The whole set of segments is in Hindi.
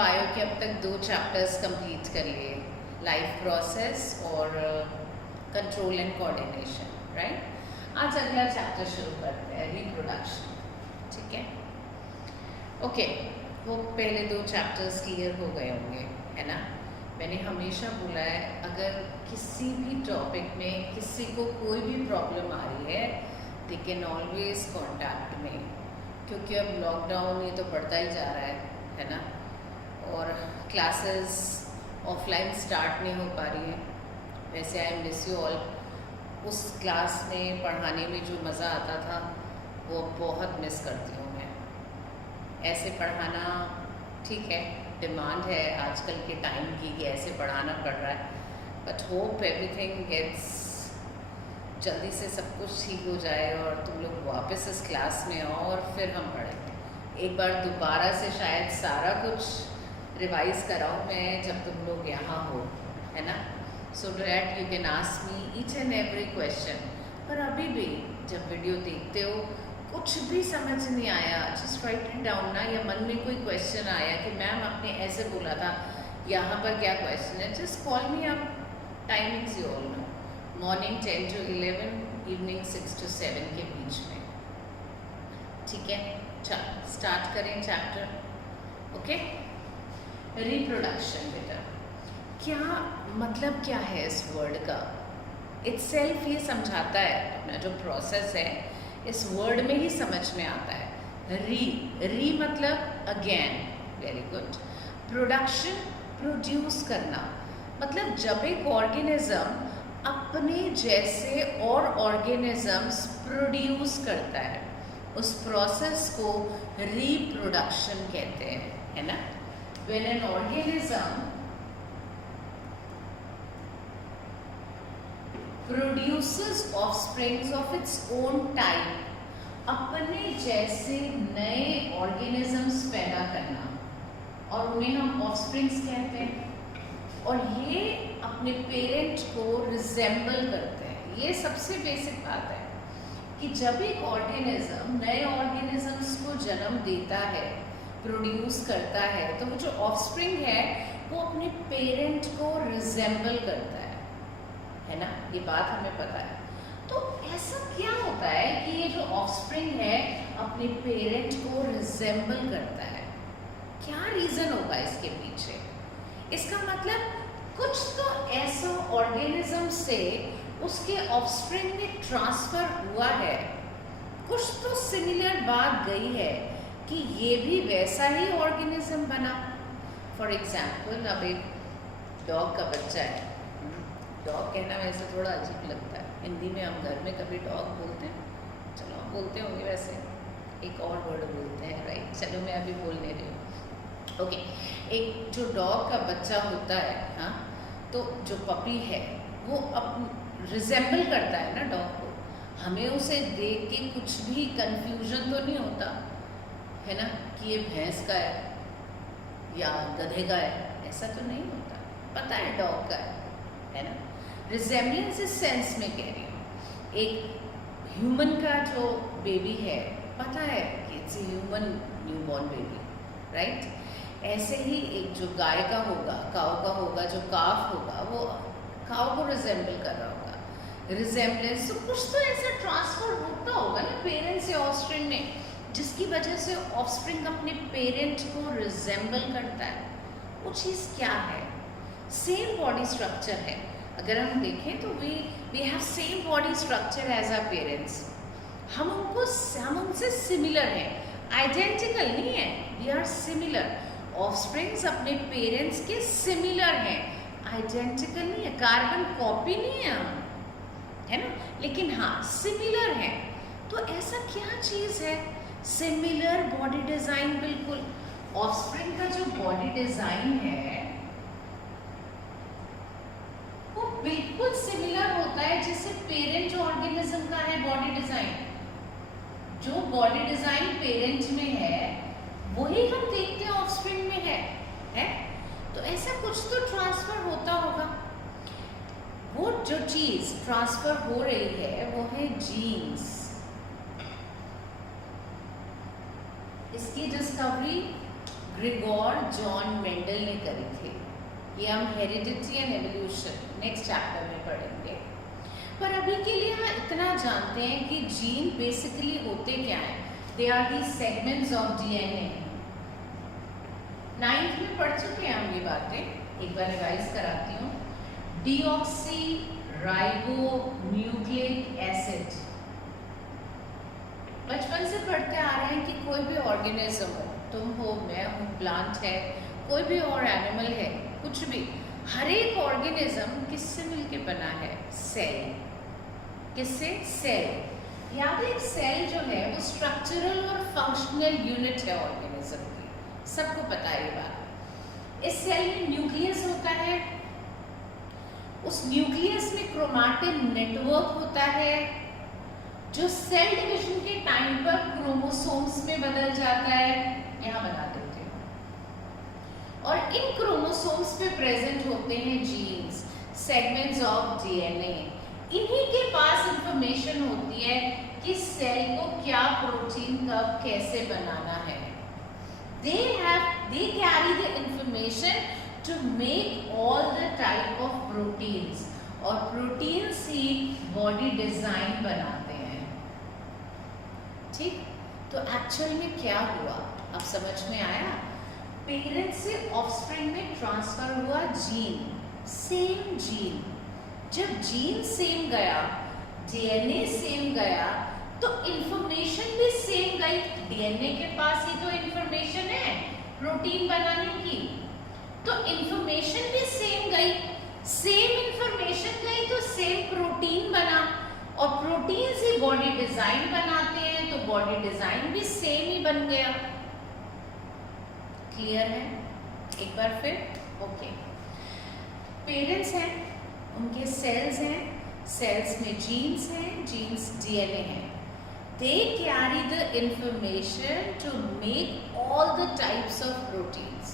बायो के अब तक 2 चैप्टर्स कंप्लीट कर लिए, लाइफ प्रोसेस और कंट्रोल एंड कोऑर्डिनेशन, राइट। आज अगला चैप्टर शुरू करते हैं, रिप्रोडक्शन, ठीक है। ओके, वो पहले 2 चैप्टर्स क्लियर हो गए होंगे, है ना। मैंने हमेशा बोला है, अगर किसी भी टॉपिक में किसी को कोई भी प्रॉब्लम आ रही है, दे कैन ऑलवेज कॉन्टैक्ट में, क्योंकि अब लॉकडाउन ये तो बढ़ता ही जा रहा है ना, और क्लासेस ऑफलाइन स्टार्ट नहीं हो पा रही हैं। वैसे आई मिस यू ऑल, उस क्लास में पढ़ाने में जो मज़ा आता था वो बहुत मिस करती हूँ मैं। ऐसे पढ़ाना ठीक है, डिमांड है आजकल के टाइम की कि ऐसे पढ़ाना पड़ रहा है, बट होप एवरीथिंग गेट्स, जल्दी से सब कुछ ठीक हो जाए और तुम लोग वापस इस क्लास में आओ और फिर हम पढ़ें। एक बार दोबारा से शायद सारा कुछ रिवाइज कराऊँ मैं जब तुम लोग यहाँ हो, है ना। So that you can ask me each and every question. पर अभी भी जब वीडियो देखते हो कुछ भी समझ नहीं आया, जस्ट राइट इट डाउन ना, या मन में कोई क्वेश्चन आया कि मैम आपने ऐसे बोला था, यहाँ पर क्या क्वेश्चन है, just call me up. Timings you all know, morning 10 to 11, evening 6 to 7 के बीच में, ठीक है। चलो स्टार्ट करें चैप्टर। ओके, रिप्रोडक्शन बेटा, क्या मतलब क्या है इस वर्ड का? इटसेल्फ ये समझाता है, अपना जो प्रोसेस है इस वर्ड में ही समझ में आता है। री मतलब again, very good. Production, produce करना, मतलब जब एक ऑर्गेनिज्म अपने जैसे और ऑर्गेनिजम्स प्रोड्यूस करता है, उस प्रोसेस को रिप्रोडक्शन कहते हैं, है ना। When an organism produces offsprings of its own type, अपने जैसे नए ऑर्गेनिजम्स पैदा करना, और उन्हें हम ऑफस्प्रिंग्स कहते हैं, और ये अपने पेरेंट को रिजेंबल करते हैं। ये सबसे बेसिक बात है कि जब एक ऑर्गेनिज्म नए ऑर्गेनिजम्स को जन्म देता है, प्रोड्यूस करता है, तो वो जो ऑफस्प्रिंग है वो अपने पेरेंट को रिजेंबल करता है ना। ये बात हमें पता है। तो ऐसा क्या होता है कि ये जो ऑफस्प्रिंग है अपने पेरेंट को रिजेंबल करता है? क्या रीज़न होगा इसके पीछे? इसका मतलब कुछ तो ऐसा ऑर्गेनिज्म से उसके ऑफस्प्रिंग में ट्रांसफ़र हुआ है, कुछ तो सिमिलर बात गई है कि ये भी वैसा ही ऑर्गेनिज्म बना। फॉर एग्जाम्पल, अब एक डॉग का बच्चा है, डॉग कहना वैसे थोड़ा अजीब लगता है, हिंदी में हम घर में कभी डॉग बोलते हैं, चलो हम बोलते होंगे, वैसे एक और वर्ड बोलते हैं, राइट। चलो मैं अभी बोल नहीं रही हूँ। ओके, एक जो डॉग का बच्चा होता है, हाँ, तो जो पपी है वो अब रिजेंबल करता है ना डॉग को। हमें उसे देख के कुछ भी कंफ्यूजन तो नहीं होता है ना कि ये भैंस का है या गधे का है, ऐसा तो नहीं होता, पता है डॉग का है ना। रिजेम्बलेंस इस सेंस में कह रही हूँ, एक ह्यूमन का जो बेबी है पता है कि it's a human newborn baby, right. ऐसे ही एक जो गाय का होगा, काऊ का होगा, जो काफ होगा, वो काऊ को रिजेंबल कर रहा होगा। रिजेम्बलेंस तो कुछ तो ऐसा ट्रांसफर होता होगा ना पेरेंट्स से ऑफस्प्रिंग में, जिसकी वजह से ऑफस्प्रिंग अपने पेरेंट को रिजेंबल करता है। वो चीज़ क्या है? सेम बॉडी स्ट्रक्चर है। अगर हम देखें तो we have same body structure as our parents. हम उनसे सिमिलर हैं, आइडेंटिकल नहीं है, वी आर सिमिलर। ऑफस्प्रिंग्स अपने पेरेंट्स के सिमिलर हैं, आइडेंटिकल नहीं है, कार्बन कॉपी नहीं है हम, है ना, लेकिन हाँ सिमिलर हैं। तो ऐसा क्या चीज़ है? Similar body design. बिल्कुल, ऑफस्प्रिंग का जो बॉडी डिज़ाइन है वो बिल्कुल सिमिलर होता है जैसे पेरेंट ऑर्गेनिज्म का है बॉडी डिज़ाइन। जो बॉडी डिज़ाइन पेरेंट में है वही हम देखते हैं ऑफस्प्रिंग में है? तो ऐसा कुछ तो ट्रांसफर होता होगा। वो जो चीज़ ट्रांसफर हो रही है वो है जीन्स। इसकी डिस्कवरी ग्रेगोर जॉन मेंडल ने करी थी। ये हम heredity and evolution next chapter में पढ़ेंगे। पर अभी के लिए हम इतना जानते हैं कि जीन बेसिकली होते क्या हैं। They are the segments of DNA. 9th में पढ़ चुके हैं हम ये बातें, एक बार रिवाइज कराती हूँ। डीऑक्सी राइबो न्यूक्लिक एसिड, बचपन से पढ़ते आ रहे हैं कि कोई भी ऑर्गेनिज्म हो, तुम हो, मैं हूँ, प्लांट है, कोई भी और एनिमल है, कुछ भी, हर एक ऑर्गेनिज्म किससे मिलके बना है? सेल। किससे? सेल। याद है, एक सेल जो है वो स्ट्रक्चरल और फंक्शनल यूनिट है ऑर्गेनिज्म की, सबको पता है ये बात। इस सेल में न्यूक्लियस होता है, उस न्यूक्लियस में क्रोमैटिन नेटवर्क होता है जो सेल डिवीजन के टाइम पर क्रोमोसोम्स में बदल जाता है। यहाँ बना देते हैं। और इन क्रोमोसोम्स पे प्रेजेंट होते हैं जीन्स, सेगमेंट्स ऑफ डीएनए। इन्हीं के पास इंफॉर्मेशन होती है कि सेल को क्या प्रोटीन कब कैसे बनाना है। They carry the information to make all the type of proteins, और प्रोटीन्स ही बॉडी डिजाइन बनाते हैं। ठीक, तो एक्चुअल में क्या हुआ अब समझ में आया? पेरेंट्स से ऑफस्प्रिंग में ट्रांसफर हुआ जीन, सेम जीन। जब जीन सेम गया, डीएनए सेम गया, तो इंफॉर्मेशन भी सेम गई। डीएनए के पास ही तो इंफॉर्मेशन है प्रोटीन बनाने की, तो इंफॉर्मेशन भी सेम गई। सेम इंफॉर्मेशन गई तो सेम प्रोटीन बना, और प्रोटीन ही बॉडी डिजाइन बनाते हैं, तो बॉडी डिजाइन भी सेम ही बन गया। क्लियर है? एक बार फिर ओके। पेरेंट्स हैं, उनके सेल्स हैं, सेल्स में जीन्स हैं, जीन्स डीएनए हैं। They carry the information to make all the types of proteins.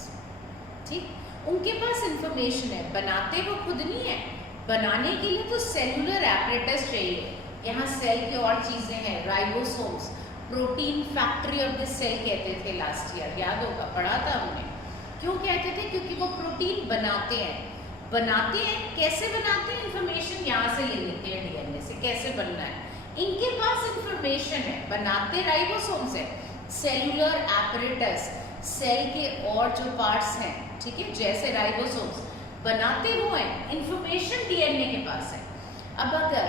ठीक, उनके पास इंफॉर्मेशन है, बनाते वो खुद नहीं है। बनाने के लिए तो सेलुलर एपरेटस चाहिए। यहाँ सेल की और चीजें हैं, ribosomes, protein factory of the cell कहते थे लास्ट ईयर, याद होगा, पढ़ा था हमने। क्यों कहते थे? क्योंकि वो प्रोटीन बनाते हैं। बनाते हैं, कैसे बनाते हैं? इंफॉर्मेशन यहाँ से ले लेते हैं डीएनए से, कैसे बनना है। इनके पास इंफॉर्मेशन है, बनाते राइबोसोम से। सेलुलर एपरेटस, सेल के और जो पार्ट्स हैं, ठीक है, जैसे राइबोसोम्स, बनाते वो हैं। इंफॉर्मेशन डीएनए के पास है। अब अगर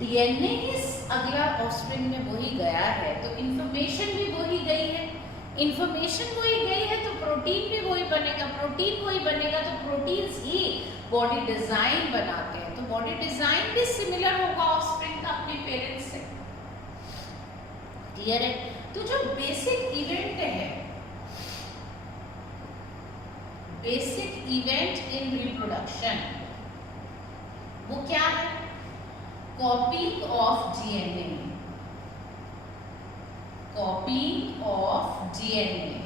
डीएनए इस अगला ऑफस्प्रिंग में वही गया है, तो इंफॉर्मेशन भी वही गई है। इंफॉर्मेशन वही गई है तो प्रोटीन भी वही बनेगा, प्रोटीन वही बनेगा तो प्रोटीन्स ही बॉडी डिजाइन बनाते हैं, तो बॉडी डिजाइन भी सिमिलर होगा ऑफस्प्रिंग का अपने पेरेंट्स से। क्लियर है? तो जो बेसिक इवेंट है, बेसिक इवेंट इन रिप्रोडक्शन, वो क्या है? Copy of DNA. Copy of DNA.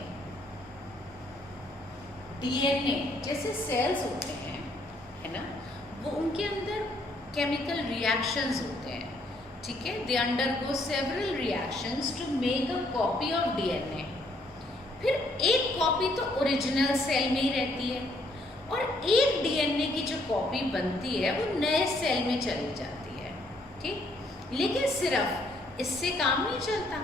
DNA जैसे सेल्स होते हैं, है ना, वो उनके अंदर केमिकल रिएक्शंस होते हैं, ठीक है। They undergo several reactions to make a copy of DNA. फिर एक कॉपी तो ओरिजिनल सेल में ही रहती है, और एक डीएनए की जो कॉपी बनती है वो नए सेल में चली जाती है, ठीक। लेकिन सिर्फ इससे काम नहीं चलता।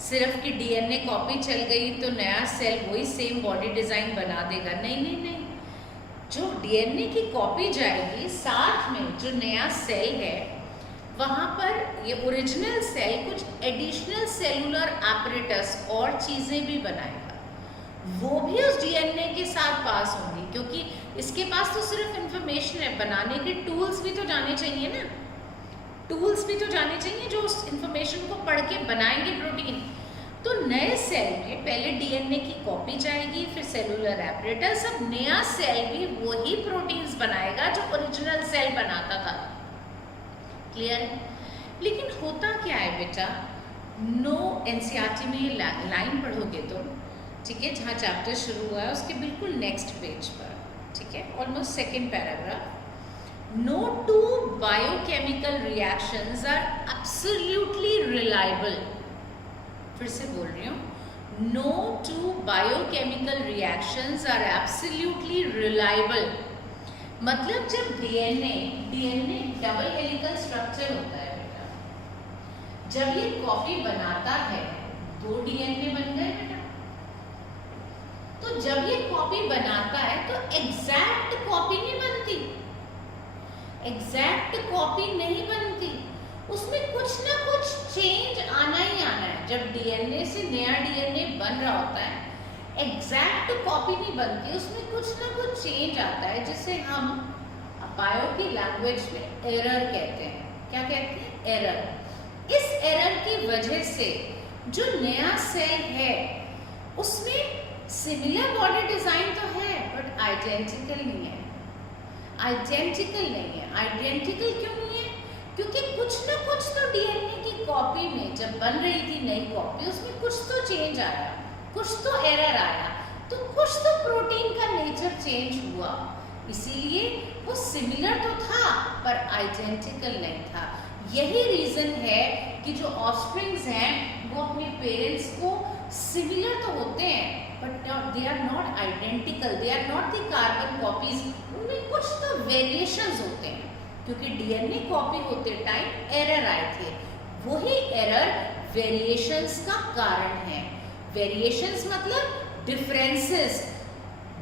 सिर्फ कि डीएनए कॉपी चल गई तो नया सेल वही सेम बॉडी डिजाइन बना देगा, नहीं नहीं नहीं। जो डीएनए की कॉपी जाएगी, साथ में जो नया सेल है वहाँ पर ये ओरिजिनल सेल कुछ एडिशनल सेलुलर एपरेटस और चीज़ें भी बनाएगा, वो भी उस डीएनए के साथ पास होंगी, क्योंकि इसके पास तो सिर्फ इंफॉर्मेशन है, बनाने के टूल्स भी तो जाने चाहिए ना, टूल्स भी तो जाने चाहिए जो उस इंफॉर्मेशन को पढ़ के बनाएंगे प्रोटीन। तो नए सेल में पहले डीएनए की कॉपी जाएगी, फिर सेलुलर एपरेटस, अब नया सेल भी वही प्रोटीन्स बनाएगा जो ओरिजिनल सेल बनाता था। क्लियर है? लेकिन होता क्या है बेटा, नो एनसीईआरटी में ये लाइन पढ़ोगे तो, ठीक है, जहाँ चैप्टर शुरू हुआ है उसके बिल्कुल नेक्स्ट पेज पर, ठीक है, almost second paragraph, no two biochemical reactions are absolutely reliable। फिर से बोल रही हूँ, No two biochemical reactions are absolutely reliable. मतलब जब डीएनए डबल हेलिकल स्ट्रक्चर होता है बेटा, जब ये कॉपी बनाता है 2 डीएनए बन गए बेटा। तो जब ये कॉपी बनाता है तो एग्जैक्ट कॉपी नहीं बनती, एग्जैक्ट कॉपी नहीं बनती, उसमें कुछ ना कुछ चेंज आना ही आना है। जब डीएनए से नया डीएनए बन रहा होता है एग्जैक्ट कॉपी नहीं बनती, उसमें कुछ ना कुछ चेंज आता है जिसे हम बायो की लैंग्वेज में एरर कहते हैं। क्या कहते हैं? एरर। इस एरर की वजह से जो नया सेल है उसमें सिमिलर बॉडी डिजाइन तो है बट आइडेंटिकल नहीं है। आइडेंटिकल नहीं है। आइडेंटिकल क्यों नहीं है? क्योंकि कुछ ना कुछ तो डीएनए की कॉपी में जब बन रही थी नई कॉपी उसमें कुछ तो चेंज आया, कुछ तो एरर आया, तो कुछ तो प्रोटीन का नेचर चेंज हुआ, इसीलिए वो सिमिलर तो था पर आइडेंटिकल नहीं था। यही रीजन है कि जो ऑफस्प्रिंग्स हैं वो अपने पेरेंट्स को सिमिलर तो होते हैं but they are not identical, they are not the carbon copies, उनमें कुछ तो वेरिएशंस होते हैं क्योंकि डीएनए कॉपी होते टाइम एरर आए थे। वही एरर वेरिएशंस का कारण है। वेरिएशंस मतलब डिफरेंसेस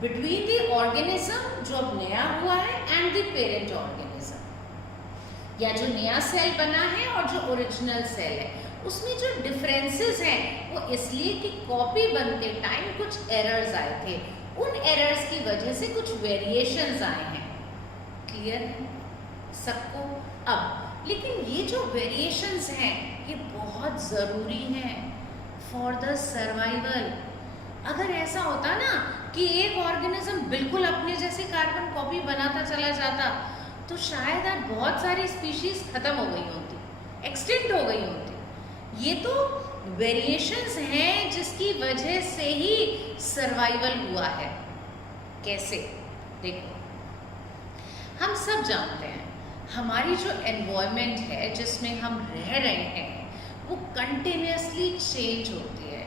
बिटवीन द ऑर्गेनिज्म जो अब नया हुआ है एंड द पेरेंट ऑर्गेनिज्म, या जो नया सेल बना है और जो ओरिजिनल सेल है उसमें जो डिफरेंसेस हैं वो इसलिए कि कॉपी बनते टाइम कुछ एरर्स आए थे, उन एरर्स की वजह से कुछ वेरिएशंस आए हैं। क्लियर है सबको? अब लेकिन ये जो वेरिएशंस हैं ये बहुत ज़रूरी हैं फॉर द सर्वाइवल। अगर ऐसा होता ना कि एक ऑर्गेनिज्म बिल्कुल अपने जैसे कार्बन कॉपी बनाता चला जाता तो शायद आज बहुत सारी स्पीशीज खत्म हो गई होती, एक्सटिंक्ट हो गई होती। ये तो वेरिएशंस हैं जिसकी वजह से ही सर्वाइवल हुआ है। कैसे? देखो, हम सब जानते हैं हमारी जो एनवायरनमेंट है जिसमें हम रह रहे हैं वो कंटिन्यूसली चेंज होती है।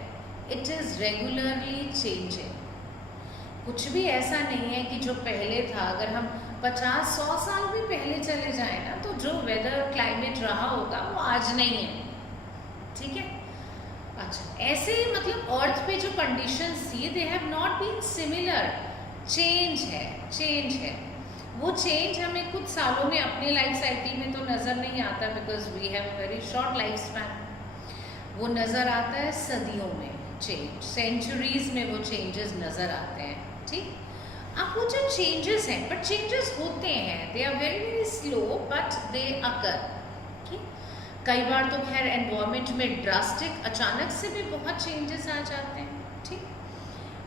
It is regularly changing. कुछ भी ऐसा नहीं है कि जो पहले था, अगर हम 50-100 साल भी पहले चले जाएं ना तो जो वेदर क्लाइमेट रहा होगा वो आज नहीं है। ठीक है? अच्छा, ऐसे ही मतलब अर्थ पे जो कंडीशंस थी they have not been similar. Change है, चेंज है। वो चेंज हमें कुछ सालों में अपने लाइफ साइकिल में तो नज़र नहीं आता because we have very short life span. वो नज़र आता है सदियों में चेंज, सेंचुरीज में वो चेंजेस नज़र आते हैं। ठीक? अब वो जो चेंजेस हैं, बट चेंजेस होते हैं, they are very very slow but they occur. ठीक? कई बार तो खैर एनवायरनमेंट में ड्रास्टिक अचानक से भी बहुत चेंजेस आ जाते हैं। ठीक?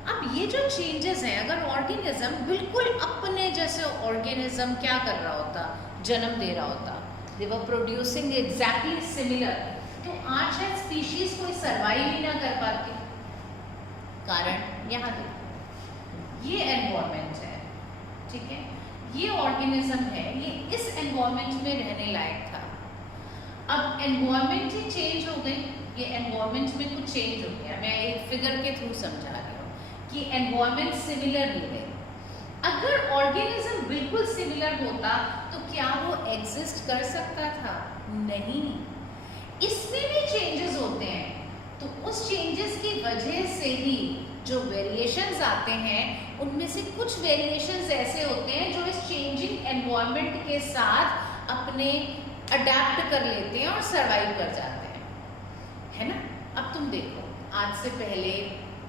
अब ये जो चेंजेस हैं, अगर ऑर्गेनिज्म बिल्कुल अपने जैसे ऑर्गेनिज्म क्या कर रहा होता, जन्म दे रहा होता, दे वर प्रोड्यूसिंग एग्जैक्टली सिमिलर, तो आज शायद स्पीशीज कोई सर्वाइव ही ना कर पाती। कारण यहाँ देखो, ये एनवायरनमेंट है, ठीक है, ये ऑर्गेनिज्म है, ये इस एनवायरनमेंट में रहने लायक था। अब एनवायरनमेंट ही चेंज हो गई, ये एनवायरनमेंट में कुछ चेंज हो गया। मैं एक फिगर के थ्रू समझा रही हूँ कि एनवायरनमेंट सिमिलर नहीं है। अगर ऑर्गेनिज्म बिल्कुल सिमिलर होता तो क्या वो एग्जिस्ट कर सकता था? नहीं, इसमें भी चेंजेस होते हैं। तो उस चेंजेस की वजह से ही जो वेरिएशंस आते हैं उनमें से कुछ वेरिएशंस ऐसे होते हैं जो इस चेंजिंग एनवायरनमेंट के साथ अपने अडेप्ट कर लेते हैं और सर्वाइव कर जाते हैं, है ना। अब तुम देखो, आज से पहले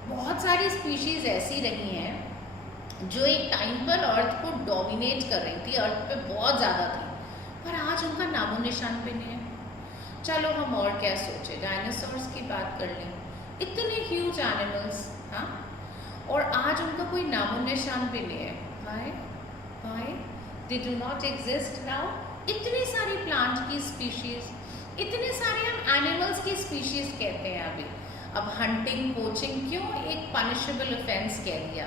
बहुत सारी स्पीशीज ऐसी रही हैं जो एक टाइम पर अर्थ को डोमिनेट कर रही थी, अर्थ पे बहुत ज़्यादा थी, पर आज उनका नामो निशान पे नहीं है। चलो हम और क्या सोचे, डायनासोर्स की बात कर लें, इतने ह्यूज एनिमल्स, हाँ, और आज उनका कोई नामो निशान भी नहीं है। Why they do not exist now. इतनी सारी प्लांट की स्पीशीज, इतने सारे हम एनिमल्स की स्पीशीज कहते हैं अभी। अब हंटिंग, पोचिंग क्यों एक पनिशेबल ऑफेंस कह दिया?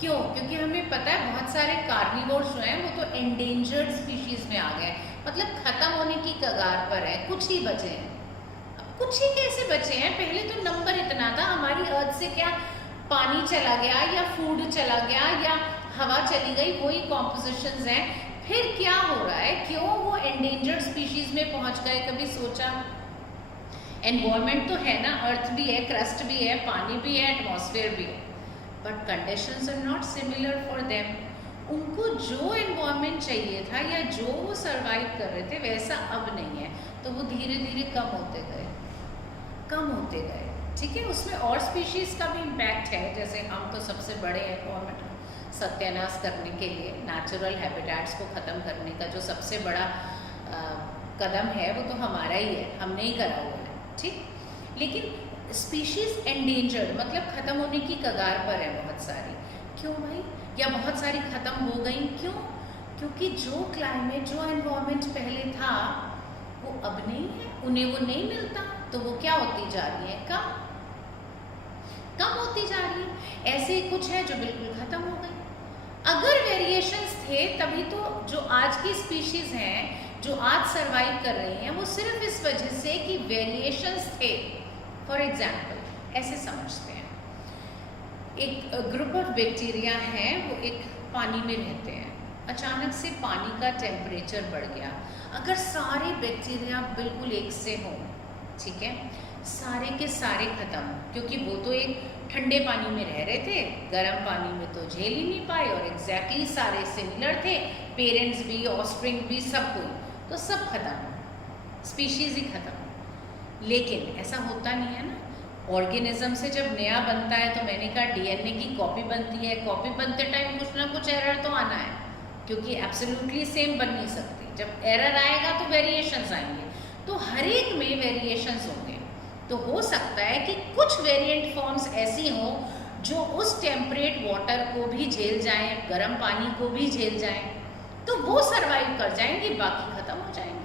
क्यों? क्योंकि हमें पता है बहुत सारे कार्निवोर्स जो हैं वो तो एंडेंजर्ड स्पीशीज में आ गए, मतलब खत्म होने की कगार पर है, कुछ ही बचे हैं। अब कुछ ही कैसे बचे हैं, पहले तो नंबर इतना था, हमारी अर्थ से क्या पानी चला गया या फूड चला गया या हवा चली गई, वही कॉम्पोजिशंस हैं। फिर क्या हो रहा है, क्यों वो एंडेंजर्ड स्पीशीज में पहुंच गए, कभी सोचा? एनवायरमेंट तो है ना, अर्थ भी है, क्रस्ट भी है, पानी भी है, एटमॉस्फेयर भी है, but conditions are not similar for them. उनको जो एनवायरमेंट चाहिए था या जो वो सरवाइव कर रहे थे वैसा अब नहीं है, तो वो धीरे धीरे कम होते गए, कम होते गए। ठीक है, उसमें और स्पीशीज़ का भी इम्पैक्ट है, जैसे हम तो सबसे बड़े एनवायरमेंट का सत्यानाश करने के लिए, नेचुरल हैबिटेट्स को ख़त्म करने का जो सबसे बड़ा कदम है वो तो हमारा ही है, हमने ही करा हुआ है। ठीक, लेकिन स्पीशीज़ एंडेंजर्ड मतलब ख़त्म होने की कगार पर है बहुत सारी। क्यों भाई? या बहुत सारी ख़त्म हो गई, क्यों? क्योंकि जो क्लाइमेट, जो एनवायरमेंट पहले था वो अब नहीं है, उन्हें वो नहीं मिलता, तो वो क्या होती जा रही है, कम होती जा रही है। ऐसे ही कुछ है जो बिल्कुल ख़त्म हो गई। अगर वेरिएशंस थे तभी तो जो आज की स्पीशीज़ हैं, जो आज सरवाइव कर रही हैं, वो सिर्फ इस वजह से कि वेरिएशंस थे। फॉर एग्जाम्पल ऐसे समझते हैं, एक ग्रुप ऑफ बैक्टीरिया हैं, वो एक पानी में रहते हैं, अचानक से पानी का टेम्परेचर बढ़ गया। अगर सारे बैक्टीरिया बिल्कुल एक से हों, ठीक है, सारे के सारे ख़त्म, क्योंकि वो तो एक ठंडे पानी में रह रहे थे, गर्म पानी में तो झेल ही नहीं पाए, और एग्जैक्टली सारे सिमिलर थे, पेरेंट्स भी, ऑफस्प्रिंग भी, सब कोई, तो सब खत्म, स्पीशीज़ ही खत्म। लेकिन ऐसा होता नहीं है ना, ऑर्गेनिज्म से जब नया बनता है तो मैंने कहा डीएनए की कॉपी बनती है, कॉपी बनते टाइम कुछ ना कुछ एरर तो आना है, क्योंकि एब्सोल्युटली सेम बन नहीं सकती। जब एरर आएगा तो वेरिएशंस आएंगे, तो हर एक में वेरिएशंस होंगे। तो हो सकता है कि कुछ वेरिएंट फॉर्म्स ऐसी हों जो उस टेम्परेट वाटर को भी झेल जाएं, गर्म पानी को भी झेल जाएं, तो वो सरवाइव कर जाएंगी, बाकी खत्म हो जाएंगे।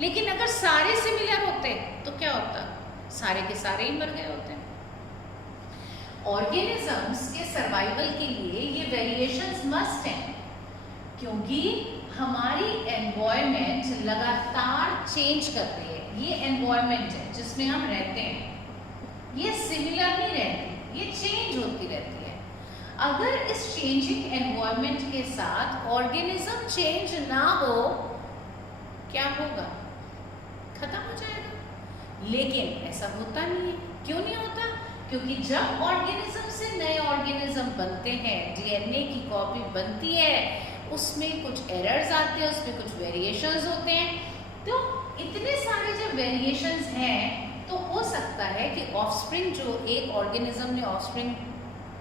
लेकिन अगर सारे सिमिलर होते तो क्या होता, सारे के सारे ही मर गए होते। ऑर्गेनिजम्स के सर्वाइवल के लिए ये वेरिएशंस मस्ट हैं, क्योंकि हमारी एनवायरनमेंट लगातार चेंज कर रही है। ये एनवायरनमेंट है जिसमें हम रहते हैं, ये सिमिलर नहीं रहती, ये चेंज होती रहती है। अगर इस चेंजिंग एनवायरनमेंट के साथ ऑर्गेनिज्म चेंज ना हो, क्या होगा, खत्म हो जाएगा। लेकिन ऐसा होता नहीं है। क्यों नहीं होता? क्योंकि जब ऑर्गेनिज्म से नए ऑर्गेनिज्म बनते हैं, डीएनए की कॉपी बनती है, उसमें कुछ एरर्स आते हैं, उसमें कुछ वेरिएशंस होते हैं। तो इतने सारे जब वेरिएशंस हैं तो हो सकता है कि ऑफस्प्रिंग, जो एक ऑर्गेनिज्म ने ऑफस्प्रिंग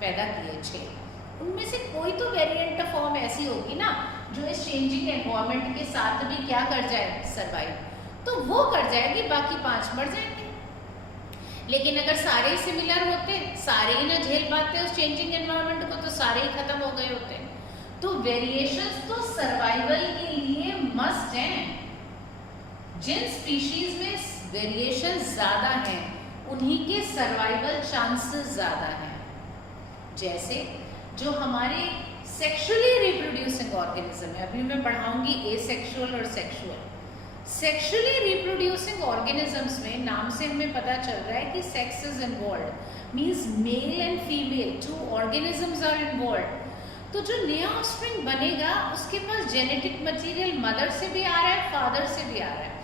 पैदा किए 6, उनमें से कोई तो वेरिएंट फॉर्म ऐसी होगी ना जो इस चेंजिंग एनवायरनमेंट के साथ भी क्या कर जाए, सरवाइव, तो वो कर जाएगी, बाकी 5 मर जाएंगे। लेकिन अगर सारे ही सिमिलर होते, सारे ही ना झेल पाते उस चेंजिंग एनवायरनमेंट को, तो सारे ही खत्म हो गए होते। तो वेरिएशंस तो सर्वाइवल के लिए मस्ट हैं। जिन स्पीशीज में वेरिएशन ज़्यादा हैं उन्हीं के सर्वाइवल चांसेस ज़्यादा हैं। जैसे जो हमारे सेक्सुअली रिप्रोड्यूसिंग ऑर्गेनिज्म है, अभी मैं पढ़ाऊंगी एसेक्सुअल और सेक्सुअल। सेक्सुअली रिप्रोड्यूसिंग ऑर्गेनिजम्स में नाम से हमें पता चल रहा है कि sex is involve, means male and female 2 organisms are involve. तो जो नया ऑफस्प्रिंग बनेगा उसके पास जेनेटिक मटेरियल मदर से भी आ रहा है, फादर से भी आ रहा है,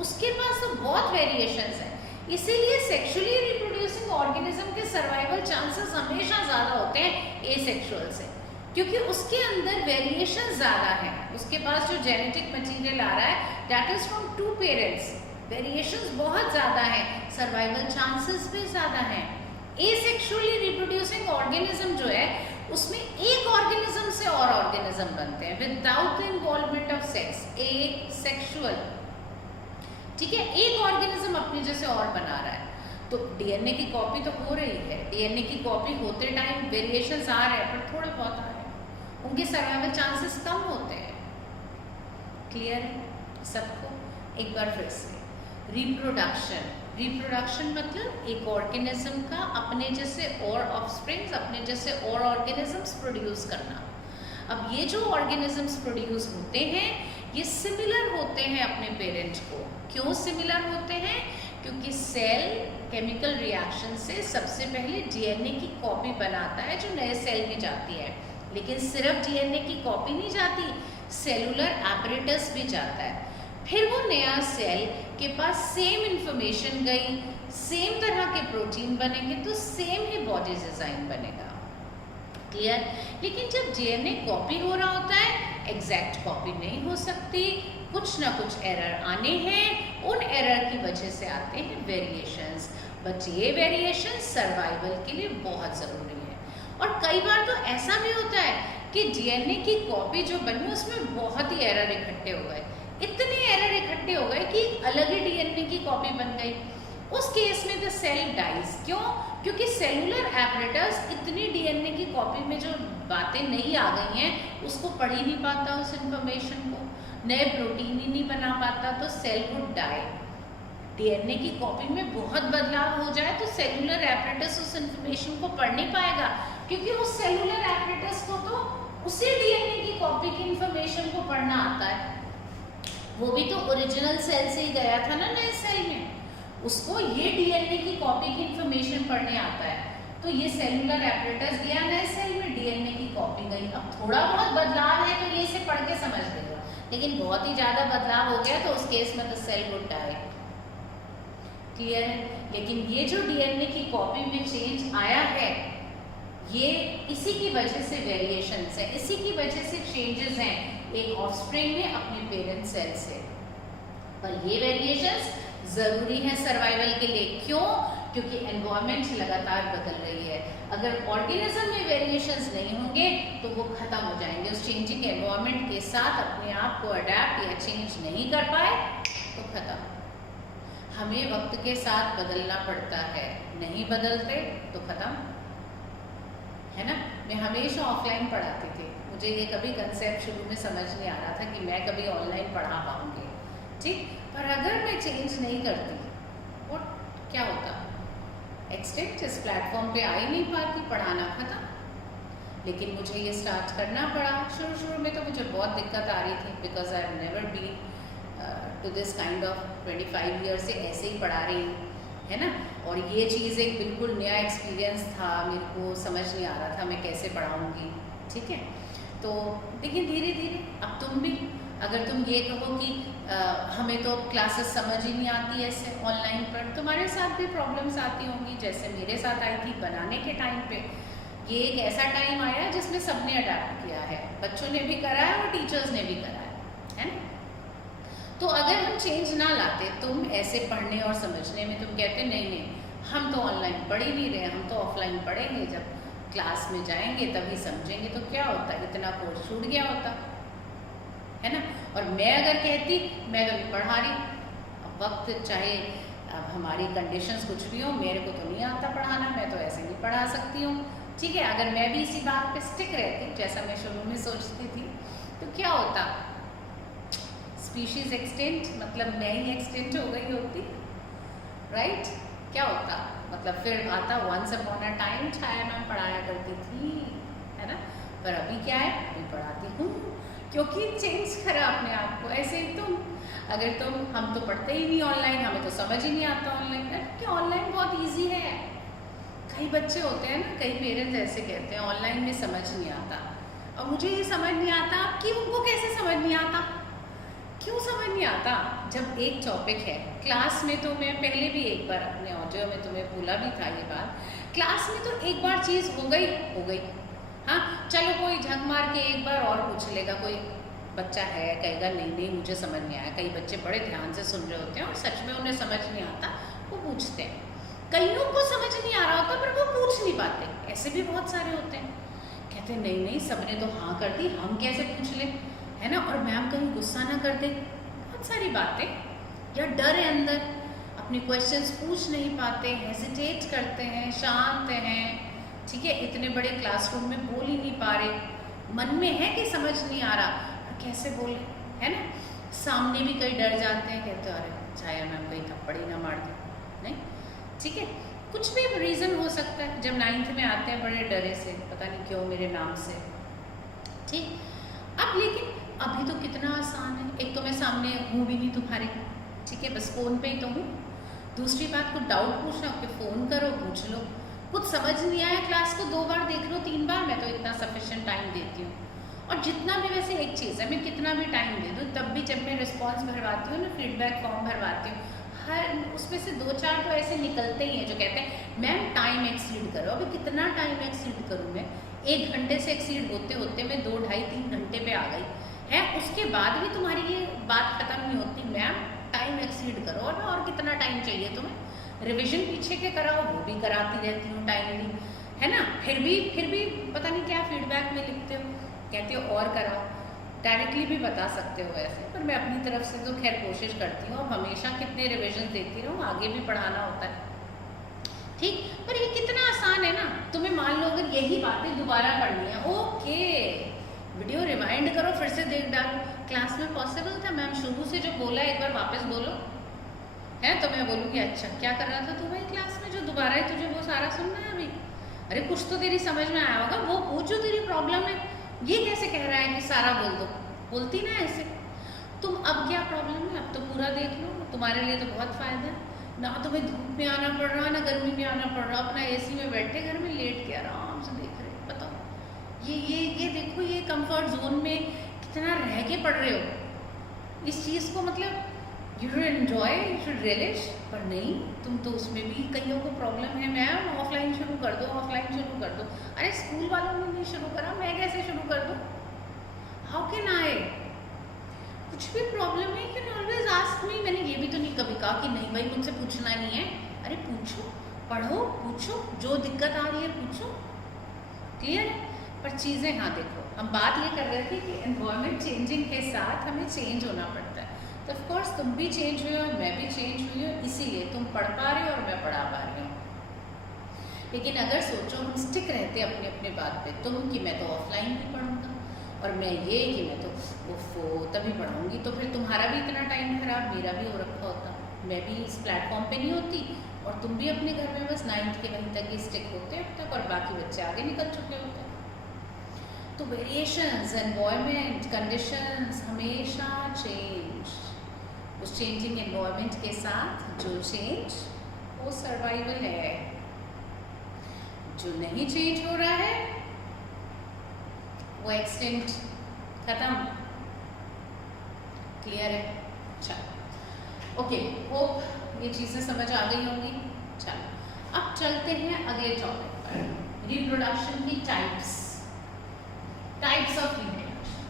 उसके पास तो बहुत वेरिएशंस हैं। इसीलिए सेक्सुअली रिप्रोड्यूसिंग ऑर्गेनिज्म के सर्वाइवल चांसेस हमेशा ज़्यादा होते हैं एसेक्सुअल से, क्योंकि उसके अंदर वेरिएशन ज़्यादा है, उसके पास जो जेनेटिक मटेरियल आ रहा है that is from 2 parents, variations बहुत ज़्यादा हैं, सर्वाइवल चांसेस भी ज़्यादा हैं। एसेक्सुअली रिप्रोड्यूसिंग ऑर्गेनिज्म जो है उसमें एक ऑर्गेनिज्म से और ऑर्गेनिज्म बनते हैं without the involvement of sex, asexual. ठीक है, एक ऑर्गेनिज्म अपनी जैसे और बना रहा है, तो डीएनए की कॉपी तो हो रही है, डीएनए की कॉपी होते टाइम वेरिएशंस आ रहे हैं, पर थोड़े बहुत आ रहे हैं, उनके सर्वाइवल चांसेस कम होते हैं। क्लियर है सबको? एक बार फिर से, रिप्रोडक्शन, रिप्रोडक्शन मतलब एक ऑर्गेनिज्म का अपने जैसे और ऑफस्प्रिंग्स, अपने जैसे और ऑर्गेनिजम्स प्रोड्यूस करना। अब ये जो ऑर्गेनिजम्स प्रोड्यूस होते हैं ये सिमिलर होते हैं अपने पेरेंट को। क्यों सिमिलर होते हैं? क्योंकि सेल केमिकल रिएक्शन से सबसे पहले डीएनए की कॉपी बनाता है जो नए सेल में जाती है, लेकिन सिर्फ डीएनए की कॉपी नहीं जाती, सेलुलर एपरेटस भी जाता है। फिर वो नया सेल के पास सेम इंफॉर्मेशन गई, सेम तरह के प्रोटीन बनेंगे तो सेम ही बॉडी डिजाइन बनेगा। क्लियर? लेकिन जब डीएनए कॉपी हो रहा होता है, एग्जैक्ट कॉपी नहीं हो सकती, कुछ ना कुछ एरर आने हैं, उन एरर की वजह से आते हैं वेरिएशंस। बट ये वेरिएशन सर्वाइवल के लिए बहुत ज़रूरी है। और कई बार तो ऐसा भी होता है कि डीएनए की कॉपी जो बनी उसमें बहुत ही एरर इकट्ठे हो गए, इतने एरर इकट्ठे हो गए कि अलग ही डीएनए की कॉपी बन गई। उस केस में द सेल डाइज। क्यों? क्योंकि सेलुलर एपरेटस इतनी डीएनए की कॉपी में जो बातें नहीं आ गई हैं उसको पढ़ ही नहीं पाता, उस इंफॉर्मेशन को नए प्रोटीन ही नहीं बना पाता, तो सेल वुड डाई। डीएनए की कॉपी में बहुत बदलाव हो जाए तो सेलुलर एपरेटस उस इंफॉर्मेशन को पढ़ नहीं पाएगा, क्योंकि उस सेलुलर एपरेटस को तो उसी डीएनए की कॉपी की इंफॉर्मेशन को पढ़ना आता है। वो भी तो ओरिजिनल सेल से ही गया था ना नए सेल में, उसको ये डीएनए की कॉपी की इंफॉर्मेशन पढ़ने आता है। तो ये सेलुलर एपरेटस गया नए सेल में, डीएनए की कॉपी गई। अब थोड़ा बहुत बदलाव है तो ये इसे पढ़ के समझ लेगा, लेकिन बहुत ही ज्यादा बदलाव हो गया तो उस केस में तो सेल वुड डाई। क्लियर है? लेकिन ये जो डीएनए की कॉपी में चेंज आया है, ये इसी की वजह से वेरिएशंस है, इसी की वजह से चेंजेस हैं एक ऑफस्प्रिंग में अपने पेरेंट सेल से। पर ये वेरिएशंस जरूरी है सर्वाइवल के लिए। क्यों? क्योंकि एनवायरनमेंट लगातार बदल रही है। अगर ऑर्गेनिज्म में वेरिएशंस नहीं होंगे तो वो खत्म हो जाएंगे। उस चेंजिंग एनवायरनमेंट के साथ अपने आप को अडेप्ट या चेंज नहीं कर पाए तो खत्म। हमें वक्त के साथ बदलना पड़ता है, नहीं बदलते तो खत्म, है ना? मैं हमेशा ऑफलाइन पढ़ाती थी, मुझे ये कभी कंसेप्ट शुरू में समझ नहीं आ रहा था कि मैं कभी ऑनलाइन पढ़ा पाऊंगी, ठीक? पर अगर मैं चेंज नहीं करती वो क्या होता? एक्सटेंट इस प्लेटफॉर्म पे आ ही नहीं पाती, पढ़ाना खत्म। लेकिन मुझे ये स्टार्ट करना पड़ा। शुरू में तो मुझे बहुत दिक्कत आ रही थी, because I have never been to this kind of 25 year से ऐसे ही पढ़ा रही हूँ, है ना? और ये चीज़ एक बिल्कुल नया एक्सपीरियंस था, मेरे को समझ नहीं आ रहा था मैं कैसे पढ़ाऊँगी, ठीक है? तो लेकिन धीरे धीरे अब तुम भी, अगर तुम ये कहो कि हमें तो क्लासेस समझ ही नहीं आती ऐसे ऑनलाइन पर, तुम्हारे साथ भी प्रॉब्लम्स आती होंगी जैसे मेरे साथ आई थी बनाने के टाइम पे। ये एक ऐसा टाइम आया जिसमें सबने अडेप्ट किया है, बच्चों ने भी करा है और टीचर्स ने भी करा है ना? तो अगर हम चेंज ना लाते, तुम ऐसे पढ़ने और समझने में तुम कहते नहीं हम तो ऑनलाइन पढ़ ही नहीं रहे, हम तो ऑफलाइन पढ़ेंगे, जब क्लास में जाएंगे तभी समझेंगे, तो क्या होता? इतना कोर्स छूट गया होता, है ना? और मैं अगर कहती मैं तो नहीं पढ़ा रही, अब वक्त चाहे अब हमारी कंडीशंस कुछ भी हो, मेरे को तो नहीं आता पढ़ाना, मैं तो ऐसे नहीं पढ़ा सकती हूँ, ठीक है? अगर मैं भी इसी बात पे स्टिक रहती जैसा मैं शुरू में सोचती थी तो क्या होता? स्पीशीज एक्सटेंट, मतलब मैं ही एक्सटेंट हो गई होती, राइट? क्या होता? मतलब फिर आता once upon a time Chhaya ma'am पढ़ाया करती थी, है ना? पर अभी क्या है? अभी पढ़ाती हूँ, क्योंकि चेंज करा अपने आप को। ऐसे ही तुम, अगर तुम, हम तो पढ़ते ही नहीं ऑनलाइन, हमें तो समझ ही नहीं आता ऑनलाइन, कि ऑनलाइन बहुत ईजी है। कई बच्चे होते हैं ना, कई पेरेंट्स ऐसे कहते हैं ऑनलाइन में समझ नहीं आता, और मुझे ये समझ नहीं आता कि उनको कैसे समझ नहीं आता। क्यों समझ नहीं आता? जब एक टॉपिक है क्लास में, तो मैं पहले भी एक बार अपने ऑडियो में तुम्हें बोला भी था ये बात, क्लास में तो एक बार चीज़ हो गई, हाँ चलो कोई झक मार के एक बार और पूछ लेगा, कोई बच्चा है कहेगा नहीं मुझे समझ नहीं आया। कई बच्चे बड़े ध्यान से सुन रहे होते हैं और सच में उन्हें समझ नहीं आता, वो पूछते हैं। कईयों को समझ नहीं आ रहा होता पर वो पूछ नहीं पाते, ऐसे भी बहुत सारे होते हैं। कहते नहीं सबने तो हाँ कर दी, हम कैसे पूछ लें, है ना? और मैम कहीं गुस्सा ना कर दे, बहुत सारी बातें, या डर है अंदर, अपने क्वेश्चंस पूछ नहीं पाते, हेजिटेट करते हैं, शांत हैं, ठीक है? इतने बड़े क्लासरूम में बोल ही नहीं पा रहे, मन में है कि समझ नहीं आ रहा, कैसे बोले, है ना? सामने भी कई डर जाते हैं, कहते हैं अरे छाया मैम कहीं थप्पड़ ही ना मार दे, नहीं, ठीक है? कुछ भी रीज़न हो सकता है। जब 9th में आते हैं बड़े डरे से, पता नहीं क्यों मेरे नाम से, ठीक? अब लेकिन अभी तो कितना आसान है, एक तो मैं सामने हूँ भी नहीं तुम्हारे, ठीक है? बस फ़ोन पे ही तो हूँ, दूसरी बात, कुछ डाउट पूछना हो कि फ़ोन करो, पूछ लो। कुछ समझ नहीं आया क्लास को 2 बार देख लो, 3 बार, मैं तो इतना सफिशिएंट टाइम देती हूँ। और जितना भी, वैसे एक चीज़ है, मैं कितना भी टाइम दे दूँ, तब भी जब मैं रिस्पॉन्स भरवाती हूँ ना, फीडबैक फॉर्म भरवाती हूँ, हर उसमें से 2-4 तो ऐसे निकलते ही हैं जो कहते हैं मैम टाइम एक्सीड करो। अभी कितना टाइम एक्सीड करूँ मैं? 1 घंटे से एक्सीड होते होते मैं 2, ढाई, 3 घंटे पे आ गई है, उसके बाद भी तुम्हारी ये बात खत्म नहीं होती, मैम टाइम एक्सीड करो ना, और कितना टाइम चाहिए तुम्हें? रिवीजन पीछे के कराओ, वो भी कराती रहती हूँ टाइमली, है ना। फिर भी पता नहीं क्या फीडबैक में लिखते हो, कहते हो और कराओ। डायरेक्टली भी बता सकते हो ऐसे, पर मैं अपनी तरफ से तो खैर कोशिश करती हूँ। अब हमेशा कितने रिविजन देती रहूँ, आगे भी पढ़ाना होता है, ठीक। पर ये कितना आसान है ना, तुम्हें मान लो अगर यही बातें दोबारा पढ़नी है, ओके वीडियो रिवाइंड करो, फिर से देख डालो। क्लास में पॉसिबल था, मैम शुरू से जो बोला एक बार वापस बोलो, है तो मैं बोलूँगी अच्छा क्या कर रहा था तू भाई क्लास में, जो दोबारा ही तुझे वो सारा सुनना है अभी? अरे कुछ तो तेरी समझ में आया होगा, वो पूछ जो तेरी प्रॉब्लम है। ये कैसे कह रहा है कि सारा बोल दो? बोलती ना ऐसे। तुम अब क्या प्रॉब्लम है, अब तो पूरा देख लो, तुम्हारे लिए तो बहुत फ़ायदा है ना। तुम्हें धूप में आना पड़ रहा, ना गर्मी में आना पड़ रहा, अपना एसी में बैठे घर में लेट के आराम से देख रहे। बताओ, ये देखो, ये कंफर्ट जोन में कितना रह के पढ़ रहे हो इस चीज़ को, मतलब you should enjoy, you should relish. पर नहीं, तुम तो उसमें भी कईयों को प्रॉब्लम है, मैम ऑफलाइन शुरू कर दो, ऑफलाइन शुरू कर दो। अरे स्कूल वालों ने नहीं शुरू करा, मैं कैसे शुरू कर दूँ? How can I? कुछ भी प्रॉब्लम है, you can always ask me. मैंने ये भी तो नहीं कभी कहा कि नहीं भाई मुझसे पूछना नहीं है। अरे पूछो, पढ़ो, पूछो, जो दिक्कत आ रही है पूछो, क्लियर है। पर चीज़ें, हाँ देखो, हम बात ये कर रहे थे कि एनवायरनमेंट चेंजिंग के साथ हमें चेंज होना पड़ता है। तो ऑफकोर्स तुम भी चेंज हुए हो, मैं भी चेंज हुई हूँ, इसीलिए तुम पढ़ पा रहे हो और मैं पढ़ा पा रही हूँ। लेकिन अगर सोचो हम स्टिक रहते अपने अपने बात पे, तुम कि मैं तो ऑफलाइन भी पढ़ूंगा, और मैं ये कि मैं तो वो तभी पढ़ाऊंगी, तो फिर तुम्हारा भी इतना टाइम खराब, मेरा भी हो रखा होता, मैं भी इस प्लेटफॉर्म पे नहीं होती, और तुम भी अपने घर में बस 9th के वहीं तक ही स्टिक होते अब तक, और बाकी बच्चे आगे निकल चुके होते। तो वेरिएशंस, एनवायरनमेंट कंडीशंस हमेशा चेंज। उस चेंजिंग एनवायरनमेंट के साथ जो चेंज, वो सर्वाइवल है। जो नहीं चेंज हो रहा है वो एक्सटेंट, खत्म। क्लियर है? चलो ओके, होप ये चीज़ें समझ आ गई होंगी। चलो अब चलते हैं अगले टॉपिक पर, रिप्रोडक्शन की टाइप्स ऑफ रिप्रोडक्शन।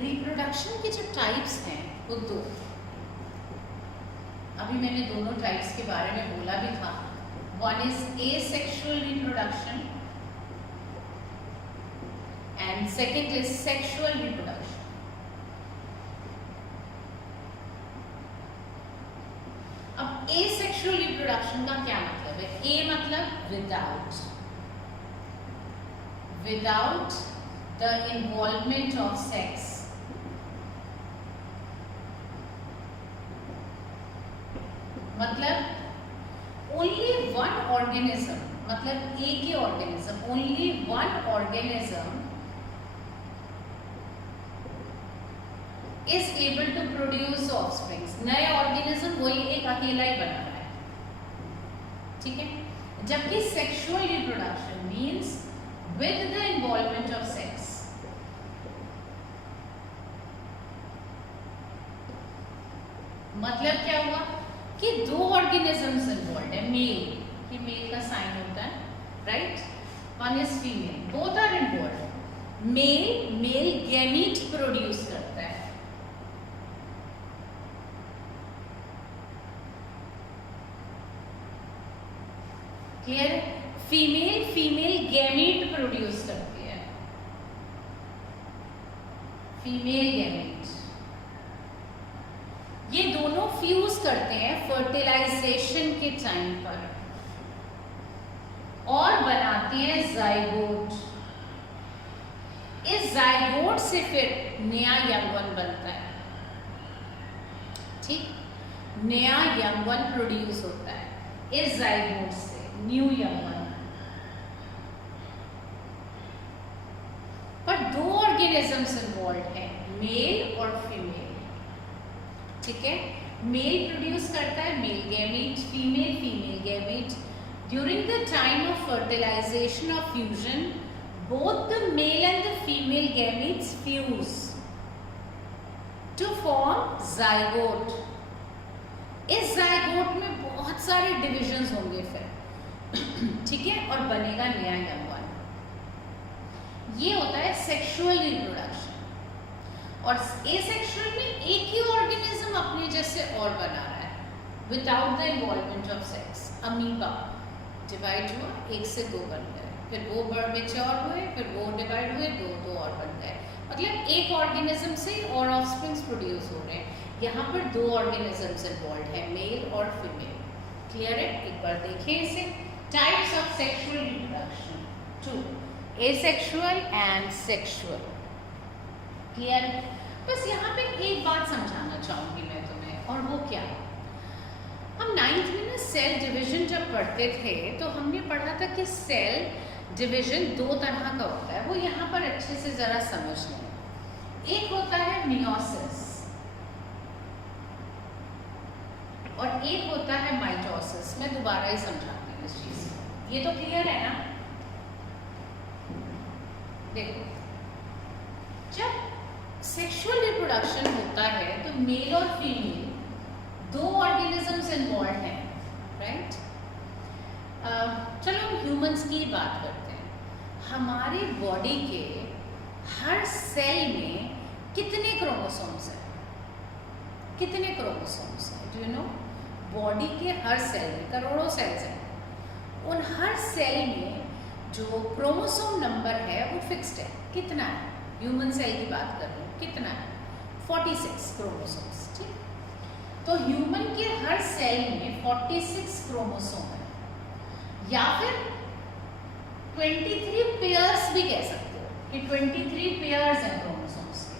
रिप्रोडक्शन की जो टाइप्स हैं वो 2। अभी मैंने दोनों टाइप्स के बारे में बोला भी था। One is asexual reproduction and second is sexual reproduction. अब asexual reproduction का क्या मतलब है? A मतलब without the involvement of sex. मतलब only one organism, मतलब एक ही organism, only one organism is able to produce offsprings. नए ऑर्गेनिज्म वही एक अकेला ही बना रहा है, ठीक है। जबकि sexual reproduction means with the involvement of sex. मतलब क्या हुआ कि 2 ऑर्गेनिजम्स इन्वॉल्व है, मेल, कि मेल का साइन होता है, right, one is female, both are involve. Male gamete produce करता है, क्लियर? फीमेल गैमीट प्रोड्यूस करती है, फीमेल गैमीट। ये दोनों फ्यूज करते हैं फर्टिलाइजेशन के टाइम पर और बनाते हैं जाइगोट। इस जाइगोट से फिर नया यंग वन बनता है, ठीक, नया यंग वन प्रोड्यूस होता है इस जाइगोट से, न्यू यंग वन। पर 2 ऑर्गेनिजम्स इन्वॉल्व हैं, मेल और फीमेल, ठीक है। मेल प्रोड्यूस करता है male gamete, female female gamete. During the time of fertilisation और fusion both the male and the female gametes fuse to form zygote. इस जाइगोट में बहुत सारे डिविजन्स होंगे फिर, ठीक है, और बनेगा नया यंग वन। ये होता है सेक्सुअल रिप्रोडक्शन। और एसेक्सुअल में एक ही ऑर्गेनिज्म अपने जैसे और बना रहा है without the involvement of sex. Amoeba divide हुआ, एक से दो बन गए, फिर वो बड़ मेच्योर हुए, फिर वो डिवाइड हुए, दो और बन गए। मतलब एक ऑर्गेनिज्म से और ऑफस्प्रिंग्स प्रोड्यूस हो रहे हैं। यहाँ पर दो ऑर्गेनिजम्स इन्वॉल्व है, मेल और फीमेल। क्लियर है? एक बार देखें इसे। Types of sexual reproduction 2, asexual and sexual. Clear? बस यहाँ पे एक बात समझाना चाहूंगी मैं तुम्हें, और वो क्या, हम 9th में ना सेल डिवीजन जब पढ़ते थे तो हमने पढ़ा था कि सेल डिवीजन दो तरह का होता है। वो यहाँ पर अच्छे से जरा समझ लें। एक होता है मियोसिस और एक होता है माइटोसिस। मैं दोबारा ही समझाती हूँ इस चीज को, ये तो क्लियर है ना? देखो, जब सेक्सुअल रिप्रोडक्शन होता है तो मेल और फीमेल दो ऑर्गेनिजम्स इन्वॉल्व हैं, राइट? चलो हम ह्यूमंस की बात करते हैं। हमारी बॉडी के हर सेल में कितने क्रोमोसोम्स हैं? कितने क्रोमोसोम्स हैं? Do you know? बॉडी के हर सेल में करोड़ों सेल्स हैं। उन हर सेल में जो क्रोमोसोम नंबर है वो फिक्स्ड है। कितना है? ह्यूमन सेल की बात कर रही हूँ, कितना है? 46 क्रोमोसोम्स, ठीक? तो ह्यूमन के हर सेल में 46 क्रोमोसोम है, या फिर 23 पेयर्स भी कह सकते हो कि 23 पेयर्स हैं क्रोमोसोम्स के।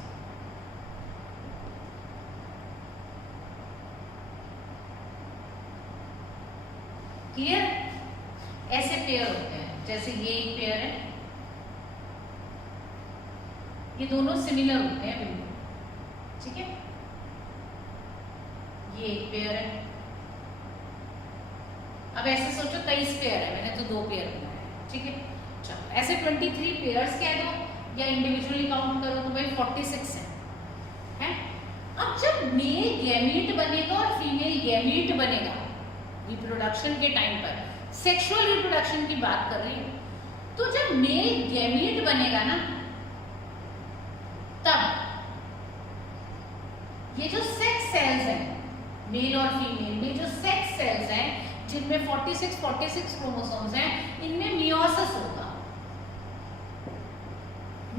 क्लियर? ऐसे पेयर होते हैं, जैसे ये एक पेयर है, ये दोनों सिमिलर होते हैं बिल्कुल, ठीक है? ये एक पेयर है। अब ऐसे सोचो 23 पेयर है, मैंने तो 2 पेयर बनाए हैं, ठीक है? चलो ऐसे 23 पेयर्स कह दो या इंडिविजुअली काउंट करो तो भाई 46 है? अब जब मेल गैमीट बनेगा और फीमेल गैमीट बनेगा रिप्रोडक्शन के टाइम पर, सेक्सुअल रिप्रोडक्शन की बात कर रही हूँ, तो जब मेल गैमीट बनेगा ना, तब ये जो सेक्स सेल्स हैं मेल और फीमेल में, जो सेक्स सेल्स हैं जिनमें 46 क्रोमोसोम्स हैं, इनमें मियोसिस होगा।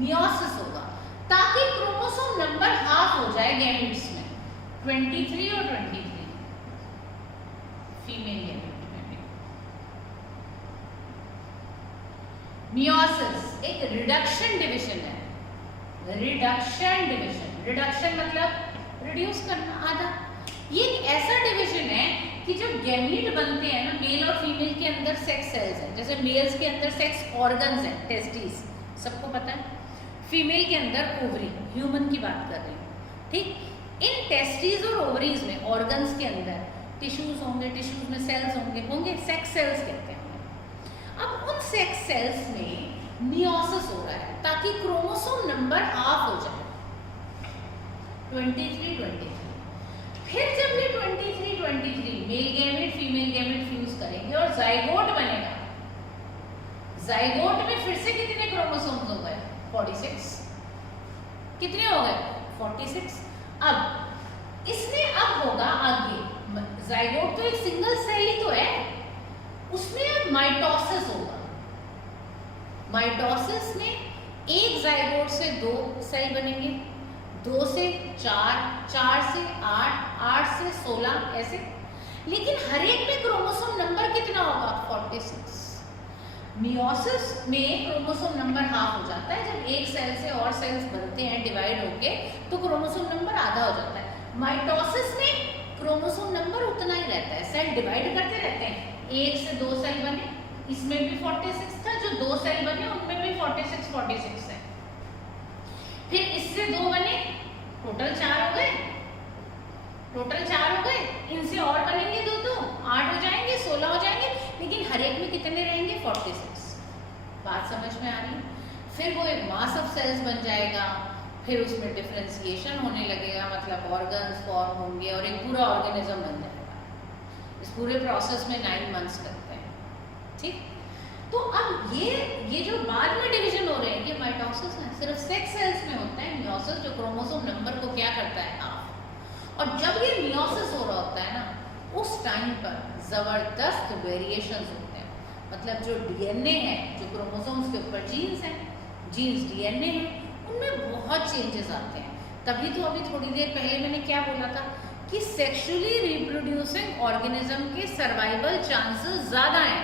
मियोसिस होगा ताकि क्रोमोसोम नंबर हाफ हो जाए गैमीट्स में, 23 और 23 फीमेल गैमीट में भी। मियोसिस एक रिडक्शन डिवीजन है। रिडक्शन डिवीजन, रिडक्शन मतलब रिड्यूस करना, आधा। ये एक ऐसा डिवीजन है कि जब गैमीट बनते हैं ना, मेल और फीमेल के अंदर सेक्स सेल्स हैं, जैसे मेल्स के अंदर सेक्स ऑर्गन्स हैं, टेस्टिस, सबको पता है। फीमेल के अंदर ओवरी, ह्यूमन की बात कर रही हूँ, ठीक? इन टेस्टिस और ओवरीज में, ऑर्गन्स के अंदर टिश्यूज होंगे, टिश्यूज में सेल्स होंगे, सेक्स सेल्स कहते हैं। अब उन सेक्स सेल्स में मियोसिस हो रहा है ताकि क्रोमोसोम नंबर हाफ हो जाए, 23। फिर जब ये 23 male gamete female gamete fuse करेंगे और जाइगोट बनेगा। जाइगोट में फिर से कितने क्रोमोसोम्स हो गए? 46। कितने हो गए? 46। अब इसमें अब होगा आगे, जाइगोट तो एक सिंगल सेल ही तो है, उसमें अब माइटोसिस होगा। माइटोसिस में एक जाइगोट से 2 सेल बनेंगे, 2 से 4, 4 से 8, 8 से 16 ऐसे। लेकिन हर एक में क्रोमोसोम नंबर कितना होगा? 46। मियोसिस में क्रोमोसोम नंबर हाफ हो जाता है। जब एक सेल से और सेल्स बनते हैं डिवाइड होके, तो क्रोमोसोम नंबर आधा हो जाता है। माइटोसिस में क्रोमोसोम नंबर उतना ही रहता है, सेल डिवाइड करते रहते हैं। 1 से 2 सेल बने, इसमें भी 46 था, जो 2 सेल बने उनमें भी 46 है। फिर इससे 2 बने, टोटल 4 हो गए, इनसे और बनेंगे दो 8 हो जाएंगे, 16 हो जाएंगे, लेकिन हर एक में कितने रहेंगे? 46। बात समझ में आ रही है? फिर वो एक मास ऑफ सेल्स बन जाएगा, फिर उसमें डिफरेंशिएशन होने लगेगा, मतलब ऑर्गन्स फॉर्म होंगे और एक पूरा ऑर्गेनिज्म बन जाएगा। इस पूरे प्रोसेस में 9 मंथ्स लगते हैं, ठीक। तो अब ये जो बाद में डिवीजन हो रहे हैं, ये माइटोसिस है, सिर्फ सेक्स सेल्स में होता है। मियोसिस जो क्रोमोसोम नंबर को क्या करता है, हाफ। और जब ये मियोसिस हो रहा होता है ना, उस टाइम पर जबरदस्त वेरिएशंस होते हैं। मतलब जो डीएनए है, जो क्रोमोसोम्स के ऊपर जीन्स हैं, जीन्स डीएनए है, उनमें बहुत चेंजेस आते हैं। तभी तो अभी थोड़ी देर पहले मैंने क्या बोला था कि सेक्सुअली रिप्रोड्यूसिंग ऑर्गेनिज्म के सर्वाइवल चांसेस ज़्यादा हैं,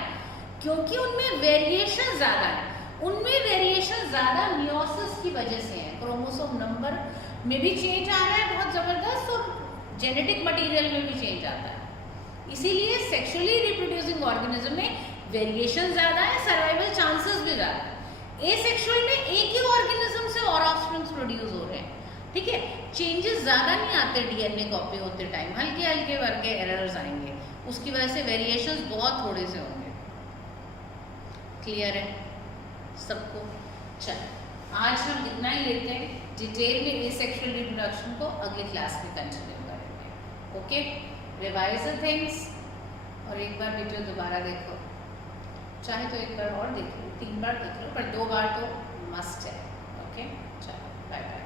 क्योंकि उनमें वेरिएशन ज़्यादा है। उनमें वेरिएशन ज़्यादा मियोसिस की वजह से है। क्रोमोसोम नंबर में भी चेंज आ रहा है बहुत ज़बरदस्त, और जेनेटिक मटेरियल में भी चेंज आता है। इसीलिए सेक्सुअली रिप्रोड्यूसिंग ऑर्गेनिज्म में वेरिएशन ज़्यादा है, सर्वाइवल चांसेस भी ज़्यादा है। एसेक्सुअल में एक ही ऑर्गेनिज्म से और ऑफस्प्रिंग्स प्रोड्यूस हो रहे हैं, ठीक है। चेंजेस ज़्यादा नहीं आते डीएनए कॉपी होते टाइम, हल्के हल्के वर्गे एरर्स आएंगे, उसकी वजह से वेरिएशंस बहुत थोड़े से होंगे। क्लियर है सबको? चलो आज हम इतना ही लेते हैं, डिटेल में एसेक्सुअल रिप्रोडक्शन को अगली क्लास में कंटिन्यू करेंगे। ओके, रिवाइज द थिंग्स, और एक बार वीडियो दोबारा देखो, चाहे तो एक बार और देख लो, 3 बार देख लो, पर 2 बार तो मस्ट है। ओके, चलो बाय बाय।